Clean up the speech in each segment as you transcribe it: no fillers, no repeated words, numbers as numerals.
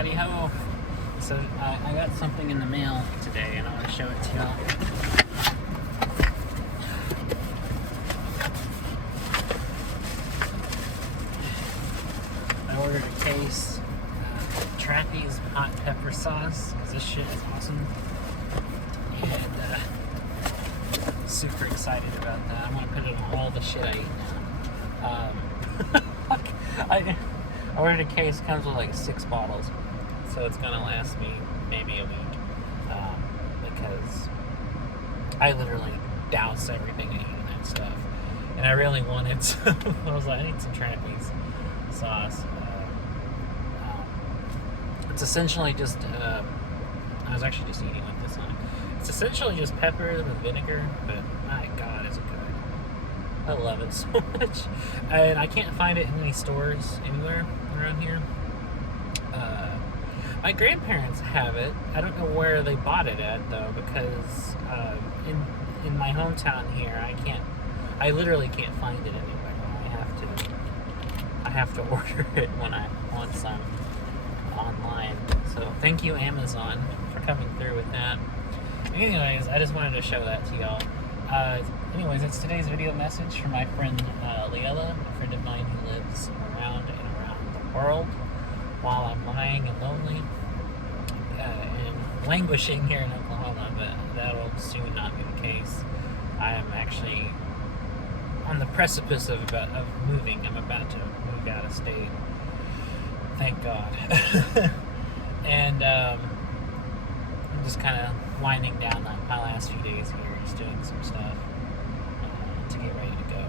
Howdy ho. So I got something in the mail today and I want to show it to y'all. I ordered a case of Trappy's hot pepper sauce because this shit is awesome. And super excited about that. I'm going to put it on all the shit I eat now. I ordered a case, comes with like 6 bottles, so it's gonna last me maybe a week, because I literally douse everything I eat in that stuff, and I really wanted some. I was like, I need some Trappy's sauce. It's essentially just, I was actually just eating with this on. It's essentially just pepper with vinegar, but my God, is it good. I love it so much. And I can't find it in any stores anywhere around here. My grandparents have it. I don't know where they bought it at though, because in my hometown here, I literally can't find it anywhere. I have to order it when I want some online. So thank you, Amazon, for coming through with that. Anyways, I just wanted to show that to y'all. Anyways, it's today's video message from my friend Lilla, a friend of mine who lives around the world while I'm lying and lonely and languishing here in Oklahoma, but that will soon not be the case. I am actually on the precipice of moving. I'm about to move out of state. Thank God. And I'm just kind of winding down my last few days here, just doing some stuff to get ready to go.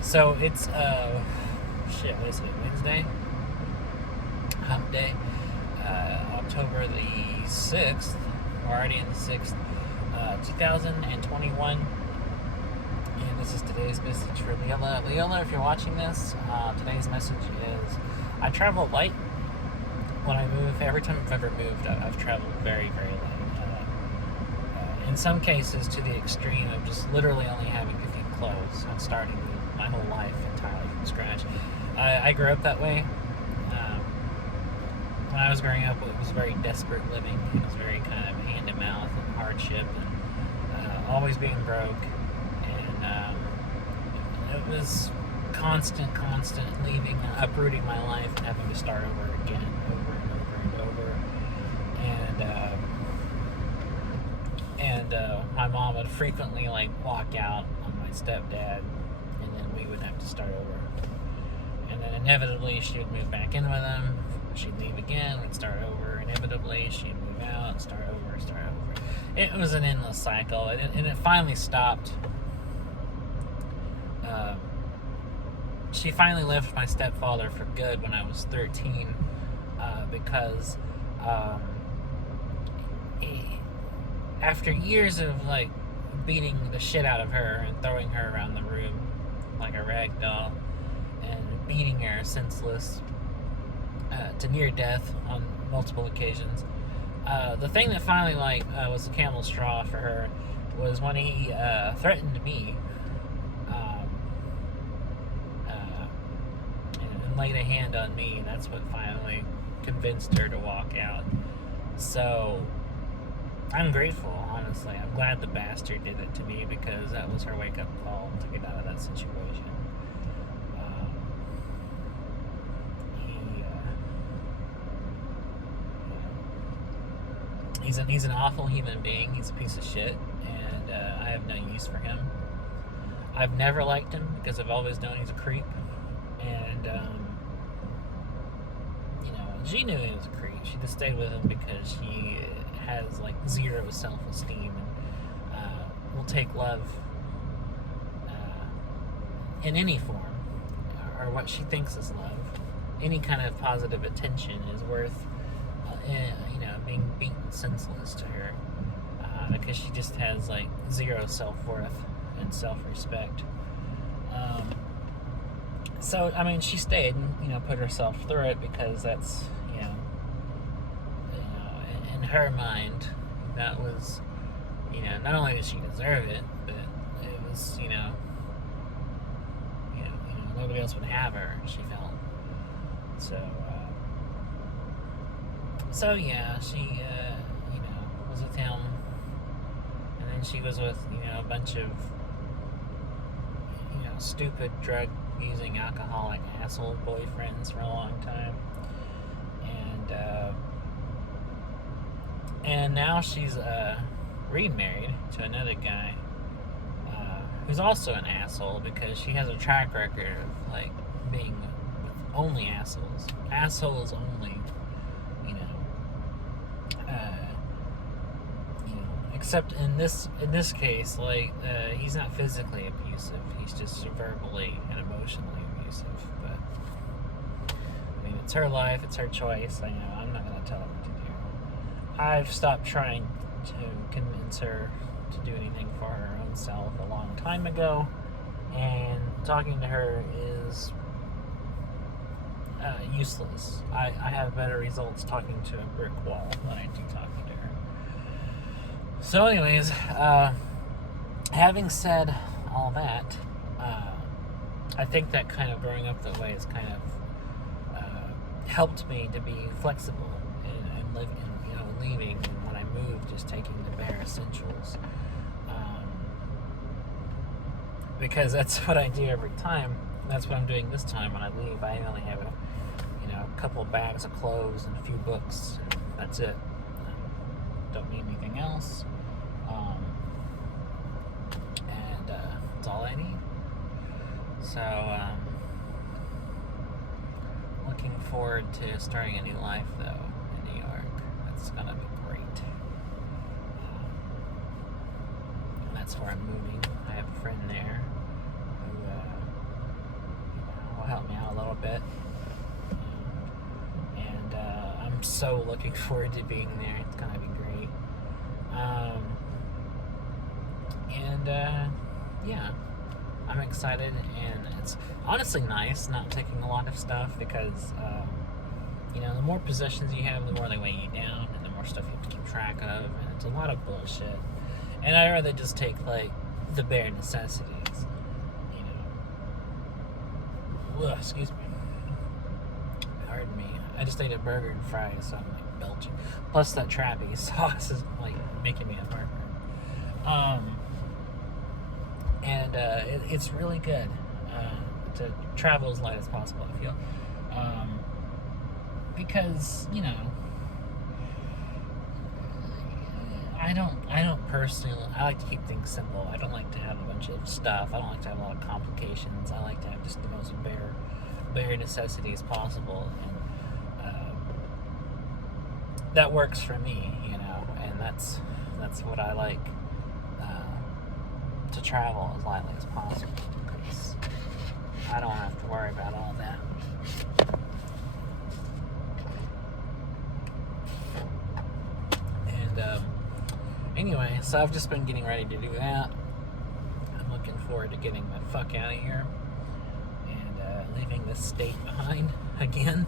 So it's what is it, Wednesday? Hump day. October the 6th. We're already in the 6th, 2021. And this is today's message for Lilla. Lilla, if you're watching this, today's message is, I travel light when I move. Every time I've ever moved, I've traveled very, very light. In some cases, to the extreme of just literally only having a few clothes and starting my whole life entirely from scratch. I grew up that way. When I was growing up, it was very desperate living. It was very kind of hand-to-mouth and hardship and always being broke. And it was constant leaving and uprooting my life and having to start over again, over and over. And my mom would frequently walk out on my stepdad, and then we would have to start over. And then inevitably she would move back in with him. She'd leave again, we'd start over. Inevitably she'd move out and start over. It was an endless cycle, and it finally stopped. She finally left my stepfather for good when I was 13, because after years of beating the shit out of her and throwing her around the room like a rag doll and beating her senseless to near death on multiple occasions, the thing that finally was the camel's straw for her was when he threatened me and laid a hand on me, and that's what finally convinced her to walk out. So I'm grateful, honestly. I'm glad the bastard did it to me, because that was her wake-up call to get out of that situation. He's an awful human being. He's a piece of shit, and I have no use for him. I've never liked him because I've always known he's a creep, and she knew he was a creep. She just stayed with him because she has zero self-esteem and will take love in any form, or what she thinks is love. Any kind of positive attention is worth being beaten senseless to her, because she just has zero self-worth and self-respect. So I mean, she stayed and put herself through it, because that's in her mind that was not only did she deserve it, but it was nobody else would have her, she felt. So So yeah, she, was with him, and then she was with, a bunch of, stupid drug-using alcoholic asshole boyfriends for a long time, and now she's remarried to another guy who's also an asshole because she has a track record of like being with only assholes only. Except in this case, like he's not physically abusive; he's just verbally and emotionally abusive. But I mean, it's her life, it's her choice. I'm not going to tell her what to do. I've stopped trying to convince her to do anything for her own self a long time ago, and talking to her is useless. I have better results talking to a brick wall than I do talking to her. So anyways, having said all that, I think that kind of growing up that way has kind of helped me to be flexible and living, leaving when I moved, just taking the bare essentials. Because that's what I do every time. That's what I'm doing this time when I leave. I only have a couple of bags of clothes and a few books. That's it. Don't need anything else. And that's all I need. So, looking forward to starting a new life, though, in New York. That's going to be great. And that's where I'm moving. I have a friend there who will help me out a little bit. And I'm so looking forward to being there. It's going to be great. Yeah, I'm excited, and it's honestly nice not taking a lot of stuff because, the more possessions you have, the more they weigh you down, and the more stuff you have to keep track of, and it's a lot of bullshit. And I'd rather just take, like, the bare necessities, Ugh, excuse me. Pardon me. I just ate a burger and fries, so I'm, like, belching. Plus, that Trappy sauce is, like, making me a burger. And it's really good to travel as light as possible, I feel. Because, I don't personally, I like to keep things simple. I don't like to have a bunch of stuff. I don't like to have a lot of complications. I like to have just the most bare necessities possible. And that works for me, and that's what I like. To travel as lightly as possible because I don't have to worry about all that. And anyway, so I've just been getting ready to do that. I'm looking forward to getting the fuck out of here and leaving this state behind again.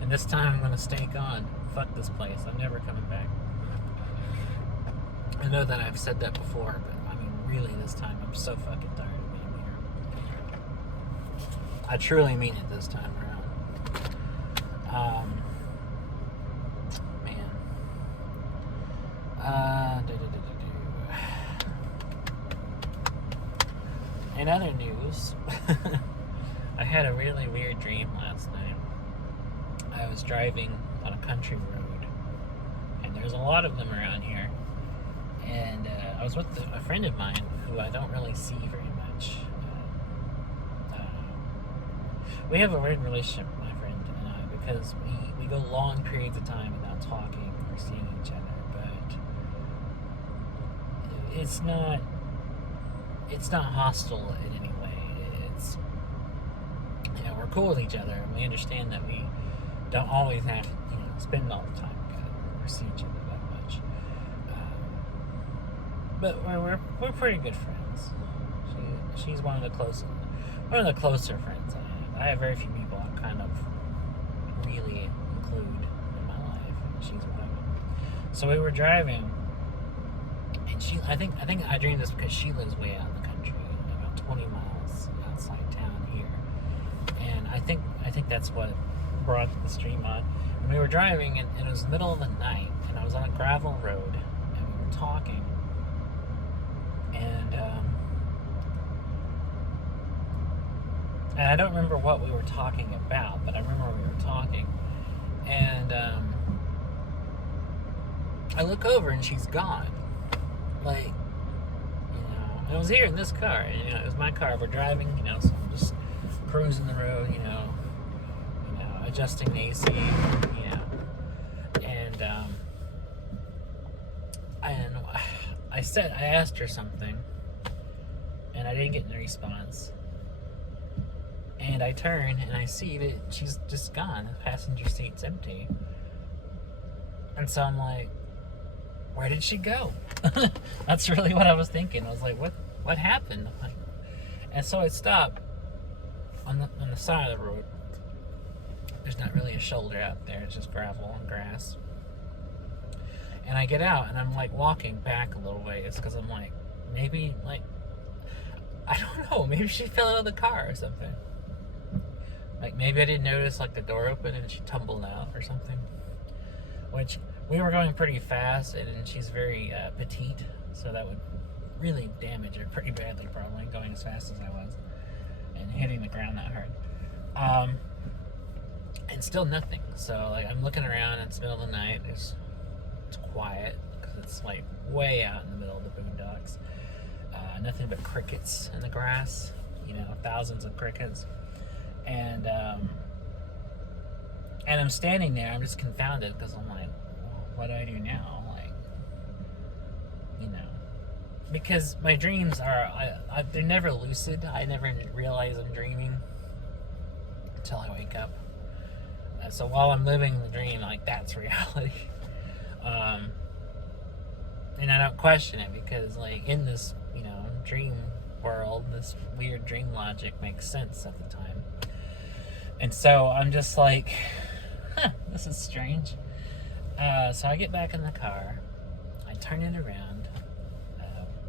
And this time I'm going to stay gone. Fuck this place. I'm never coming back. I know that I've said that before, but really this time I'm so fucking tired of being here. I truly mean it this time around. Man. In other news, I had a really weird dream last night. I was driving on a country road, and there's a lot of them around here. And I was with a friend of mine who I don't really see very much. We have a weird relationship, my friend and I, because we go long periods of time without talking or seeing each other. But it's not hostile in any way. It's we're cool with each other, and we understand that we don't always have to spend all the time together or see each other that much. But we're pretty good friends. She's one of the closer friends I have. I have very few people I kind of really include in my life, and she's one of them. So we were driving, and I think I dreamed this because she lives way out in the country, about 20 miles outside town here, and I think that's what brought the stream on. we were driving, and it was the middle of the night, and I was on a gravel road, and we were talking, and I don't remember what we were talking about, but I remember we were talking, and I look over and she's gone. Like, I was here in this car, and it was my car. We're driving, so I'm just cruising the road, adjusting the AC, and I asked her something, and I didn't get any response. And I turn and I see that she's just gone. The passenger seat's empty. And so I'm like, where did she go? That's really what I was thinking. I was like, what happened? And so I stopped on the side of the road. There's not really a shoulder out there. It's just gravel and grass. And I get out and I'm like walking back a little ways because I'm like, maybe I don't know. Maybe she fell out of the car or something. Like maybe I didn't notice the door open and she tumbled out or something. Which we were going pretty fast, and she's very petite, so that would really damage her pretty badly, probably, going as fast as I was and hitting the ground that hard. And still nothing. So I'm looking around. It's the middle of the night. It's quiet because it's way out in the middle of the boondocks. Nothing but crickets in the grass. Thousands of crickets. And I'm standing there. I'm just confounded because I'm like, what do I do now? Because my dreams are, they're never lucid. I never realize I'm dreaming until I wake up. So while I'm living the dream, that's reality. And I don't question it because, in this, dream world, this weird dream logic makes sense at the time. And so I'm just like, this is strange. So I get back in the car. I turn it around,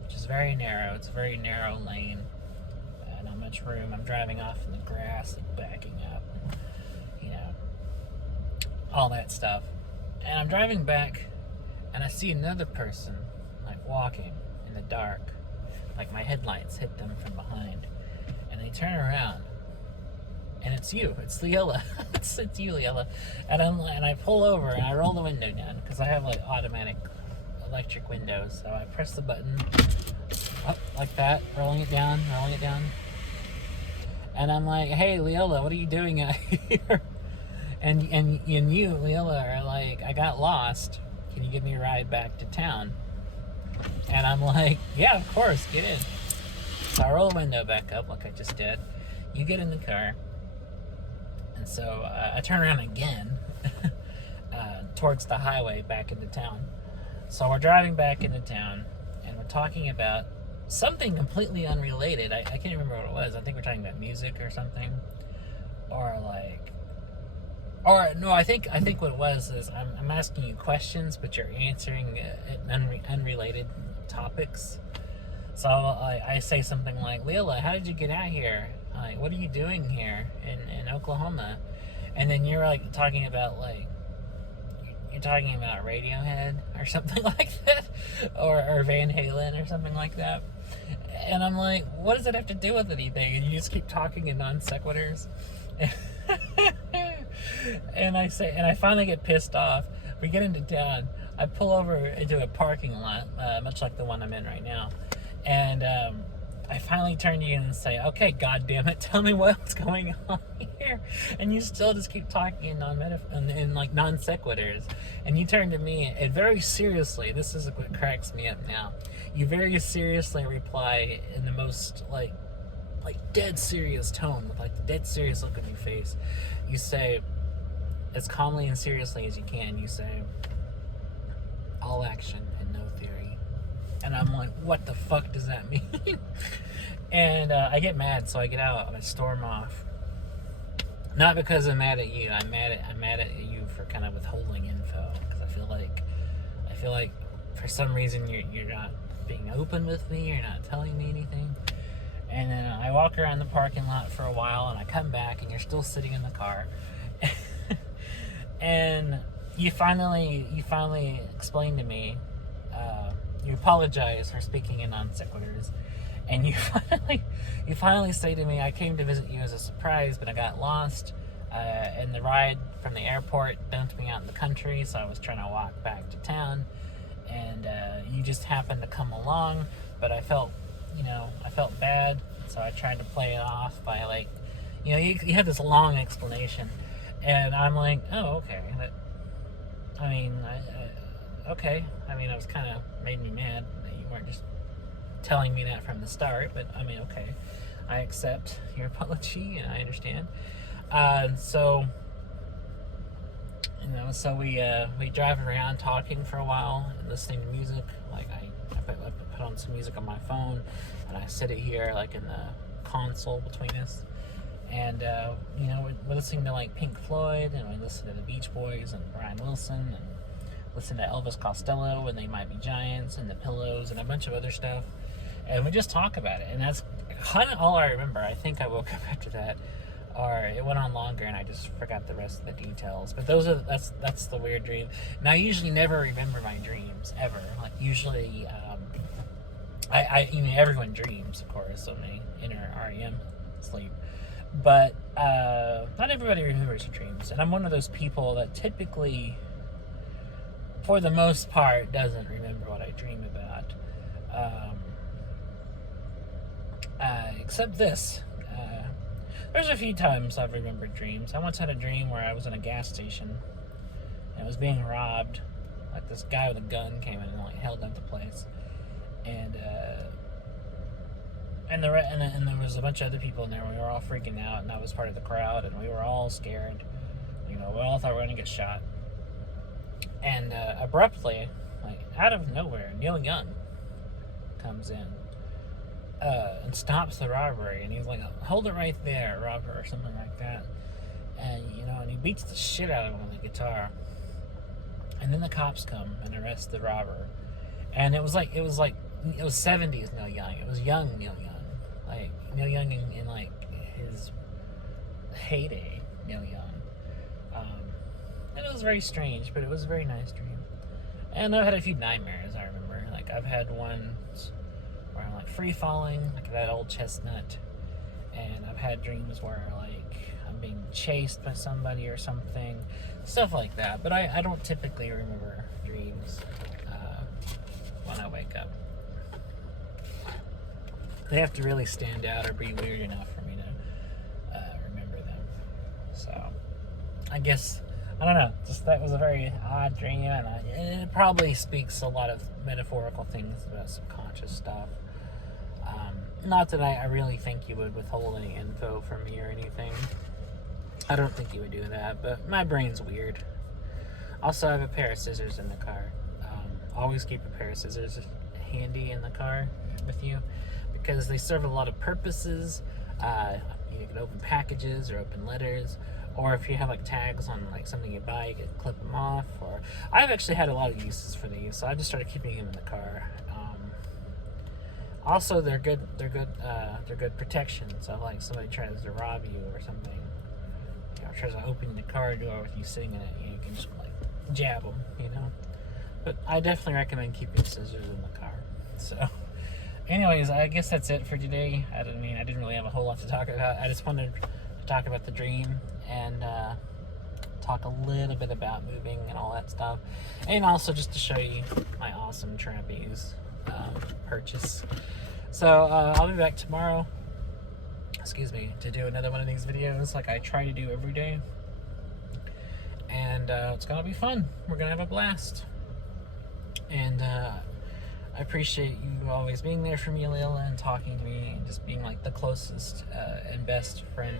which is very narrow. It's a very narrow lane. Not much room. I'm driving off in the grass and backing up. All that stuff. And I'm driving back, and I see another person, walking in the dark. My headlights hit them from behind. And they turn around. And it's you. It's Lilla. it's you, Lilla. And I pull over and I roll the window down because I have automatic electric windows. So I press the button up like that, rolling it down. And I'm like, hey, Lilla, what are you doing out here? And you, Lilla, are like, I got lost. Can you give me a ride back to town? And I'm like, yeah, of course, get in. So I roll the window back up like I just did. You get in the car. And so I turn around again towards the highway back into town. So we're driving back into town, and we're talking about something completely unrelated. I can't remember what it was. I think we're talking about music or something. Or no, I think what it was is I'm asking you questions, but you're answering unrelated topics. So I say something like, Lilla, how did you get out here? What are you doing here in Oklahoma? And then you're talking about you're talking about Radiohead or something like that, or Van Halen or something like that. And I'm like, what does it have to do with anything? And you just keep talking in non sequiturs. And I finally get pissed off. We get into town. I pull over into a parking lot, much like the one I'm in right now. And I finally turn to you and say, okay, God damn it, tell me what's going on here. And you still just keep talking in non sequiturs. And you turn to me and very seriously, this is what cracks me up now. You very seriously reply in the most dead serious tone, with the dead serious look on your face. You say, as calmly and seriously as you can, you say, all action and no theory. And I'm like, what the fuck does that mean? And I get mad, so I get out and I storm off. Not because I'm mad at you. I'm mad at you for kind of withholding info, because I feel like for some reason you're not being open with me. You're not telling me anything. And then I walk around the parking lot for a while, and I come back, and you're still sitting in the car. And you finally explained to me. You apologize for speaking in non sequiturs, and you finally say to me, "I came to visit you as a surprise, but I got lost, and the ride from the airport dumped me out in the country, so I was trying to walk back to town, and you just happened to come along, but I felt bad, so I tried to play it off by like, you had this long explanation, and I'm like, oh, okay, okay. I mean, it was kind of made me mad that you weren't just telling me that from the start, but I mean, okay, I accept your apology and I understand. So we drive around talking for a while and listening to music. Like I put on some music on my phone and I sit it here like in the console between us. And we're listening to like Pink Floyd, and we listen to the Beach Boys and Brian Wilson, and listen to Elvis Costello and They Might Be Giants and The Pillows and a bunch of other stuff. And we just talk about it, and that's kind of all I remember. I think I woke up after that, or it went on longer, and I just forgot the rest of the details. But that's the weird dream. And I usually never remember my dreams ever. Like usually, everyone dreams, of course, when they enter REM sleep. But not everybody remembers their dreams, and I'm one of those people that typically, for the most part, doesn't remember what I dream about. Except this. There's a few times I've remembered dreams. I once had a dream where I was in a gas station and I was being robbed. Like this guy with a gun came in and like held up the place, and there was a bunch of other people in there. We were all freaking out, and I was part of the crowd, and we were all scared. We all thought we were gonna get shot. And abruptly, like out of nowhere, Neil Young comes in and stops the robbery, and he's like, "Hold it right there, robber," or something like that. And and he beats the shit out of him with a guitar. And then the cops come and arrest the robber. And it was 70s Neil Young. It was young Neil Young. Like Neil Young in like his heyday Neil Young. And it was very strange, but it was a very nice dream. And I've had a few nightmares, I remember. Like I've had ones where I'm like free falling, like that old chestnut. And I've had dreams where like I'm being chased by somebody or something. Stuff like that. But I don't typically remember dreams when I wake up. They have to really stand out or be weird enough for me to remember them. So, I guess, I don't know, just that was a very odd dream, and it probably speaks a lot of metaphorical things about subconscious stuff. Not that I really think you would withhold any info from me or anything. I don't think you would do that, but my brain's weird. Also, I have a pair of scissors in the car. Always keep a pair of scissors handy in the car with you, because they serve a lot of purposes. You can open packages or open letters, or if you have like tags on like something you buy, you can clip them off. Or I've actually had a lot of uses for these, so I just started keeping them in the car. Also, they're good protection. So if like somebody tries to rob you or something, tries to open the car door with you sitting in it, you can just like jab them, But I definitely recommend keeping scissors in the car. So. Anyways, I guess that's it for today. I didn't really have a whole lot to talk about. I just wanted to talk about the dream and talk a little bit about moving and all that stuff. And also just to show you my awesome trapeze purchase. So I'll be back tomorrow, to do another one of these videos like I try to do every day. And it's going to be fun. We're going to have a blast. And I appreciate you always being there for me, Lilla, and talking to me, and just being like the closest and best friend.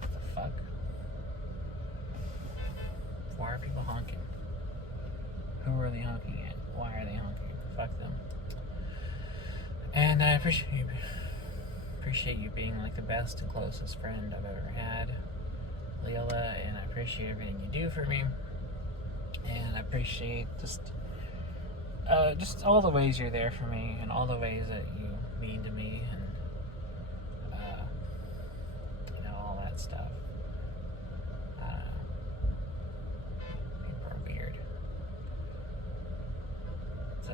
What the fuck? Why are people honking? Who are they honking at? Why are they honking? Fuck them. And I appreciate you being like the best and closest friend I've ever had, Lilla, and I appreciate everything you do for me. And I appreciate just all the ways you're there for me, and all the ways that you mean to me, and all that stuff. I don't know.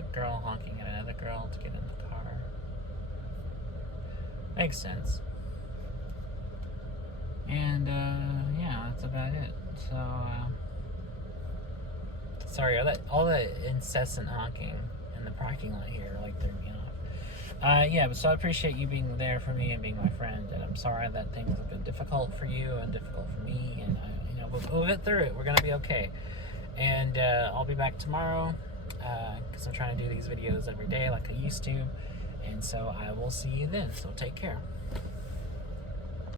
a girl honking at another girl to get in the car. Makes sense. And, yeah, that's about it. So, sorry, all that incessant honking in the parking lot here, like, threw me off. Yeah, but so I appreciate you being there for me and being my friend, and I'm sorry that things have been difficult for you and difficult for me, and, we'll get through it. We're going to be okay. And I'll be back tomorrow, because I'm trying to do these videos every day like I used to, and so I will see you then, so take care.